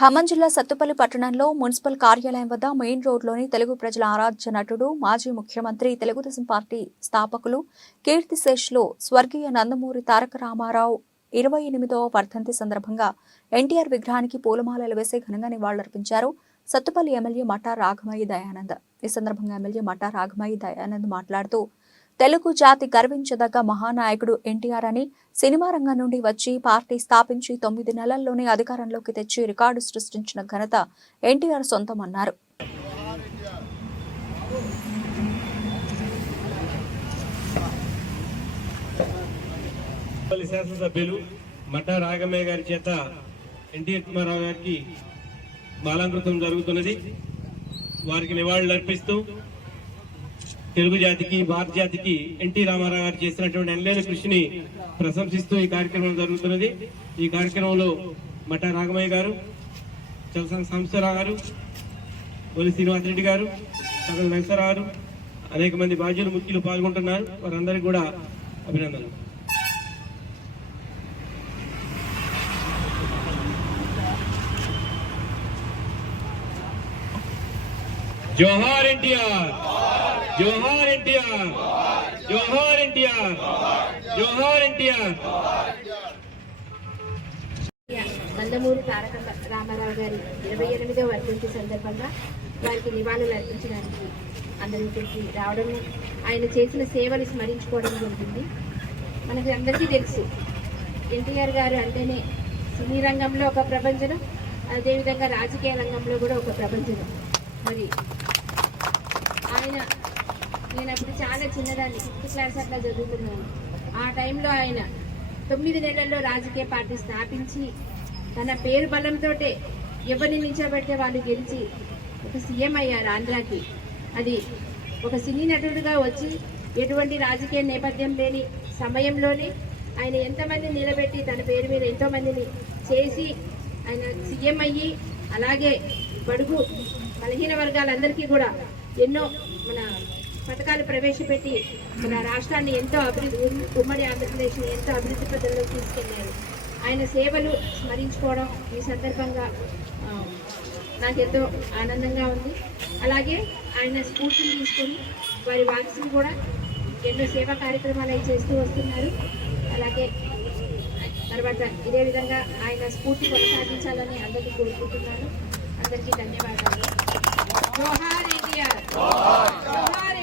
ఖమ్మం జిల్లా సత్తుపల్లి పట్టణంలో మున్సిపల్ కార్యాలయం వద్ద మెయిన్ రోడ్లోని తెలుగు ప్రజల ఆరాధ్య నటుడు మాజీ ముఖ్యమంత్రి తెలుగుదేశం పార్టీ స్థాపకులు కీర్తిశేషులు స్వర్గీయ నందమూరి తారక రామారావు 28వ వర్ధంతి సందర్భంగా ఎన్టీఆర్ విగ్రహానికి పూలమాలలు వేసి ఘనంగా నివాళులర్పించారు. సత్తుపల్లి ఎమ్మెల్యే మట్టా రాఘమయ్య దయానంద్. ఈ సందర్భంగా ఎమ్మెల్యే మట్టా రాఘమయ్య దయానంద్ మాట్లాడుతూ తెలుగు జాతి గర్వించదగ్గ మహానాయకుడు ఎన్టీఆర్ అని, సినిమా రంగం నుండి వచ్చి పార్టీ స్థాపించి 9 నెలల్లోనే అధికారంలోకి తెచ్చి రికార్డు సృష్టించిన ఘనత ఎన్టీఆర్ సొంతమన్నారు. శాసనసభ్యులు మట్టా రాఘమయ్య గారి చేత ఎన్టీఆర్ కుమారరావు గారికి మాలాంకృతం జరుగుతున్నది. వారికి నివాళులు అర్పిస్తూ తెలుగు జాతికి, భారత జాతికి ఎన్టీ రామారావు గారు చేసినటువంటి ఎనలేని కృషిని ప్రశంసిస్తూ ఈ కార్యక్రమం జరుగుతున్నది. ఈ కార్యక్రమంలో మట్టా రాఘమయ్య గారు, చలసాని సాంబశివరావు గారు, ఒలి శ్రీనివాసరెడ్డి గారు, సగల నరసరావు గారు, అనేక మంది బాధ్యులు ముఖ్యులు పాల్గొంటున్నారు. వారందరికీ కూడా అభినందనలు. జోహార్ ఎన్టీఆర్, జోహార్ ఎన్టీఆర్, జోహార్ ఎన్టీఆర్, జోహార్ ఎన్టీఆర్. నందమూరి తారక రామారావు గారి 28వ వర్ధంతి సందర్భంగా వారికి నివాళులు అర్పించడానికి అందరూ ఇక్కడికి రావడం, ఆయన చేసిన సేవలు స్మరించుకోవడం జరుగుతుంది. మనకి అందరికీ తెలుసు, ఎన్టీఆర్ గారు అంటేనే సినీ రంగంలో ఒక ప్రపంచం, అదేవిధంగా రాజకీయ రంగంలో కూడా ఒక ప్రపంచం. మరి ఆయన, నేను అప్పుడు చాలా చిన్నదాన్ని, 5th క్లాస్ అట్లా చదువుతున్నాను. ఆ టైంలో ఆయన 9 నెలల్లో రాజకీయ పార్టీ స్థాపించి తన పేరు బలంతో ఎవరిని నిల్చోబెడితే వాళ్ళు గెలిచి ఒక సీఎం అయ్యారు ఆంధ్రాకి. అది ఒక సినీ నటుడుగా వచ్చి ఎటువంటి రాజకీయ నేపథ్యం లేని సమయంలోనే ఆయన ఎంతమందిని నిలబెట్టి తన పేరు మీద ఎంతోమందిని చేసి ఆయన సీఎం అయ్యి, అలాగే బడుగు బలహీన వర్గాలందరికీ కూడా ఎన్నో మన పథకాలు ప్రవేశపెట్టి మన రాష్ట్రాన్ని ఎంతో అభివృద్ధి, ఉమ్మడి ఆంధ్రప్రదేశ్ని ఎంతో అభివృద్ధి పథంలోకి తీసుకెళ్లారు. ఆయన సేవలు స్మరించుకోవడం ఈ సందర్భంగా నాకెంతో ఆనందంగా ఉంది. అలాగే ఆయన స్ఫూర్తిని తీసుకొని వారి వారసులు కూడా ఎన్నో సేవా కార్యక్రమాలు అవి చేస్తూ వస్తున్నారు. అలాగే తర్వాత ఇదే విధంగా ఆయన స్ఫూర్తి కొనసాగించాలని అందరికీ కోరుకుంటున్నాను. అందరికీ ధన్యవాదాలు. జోహార్ ఎన్టీఆర్, జోహార్.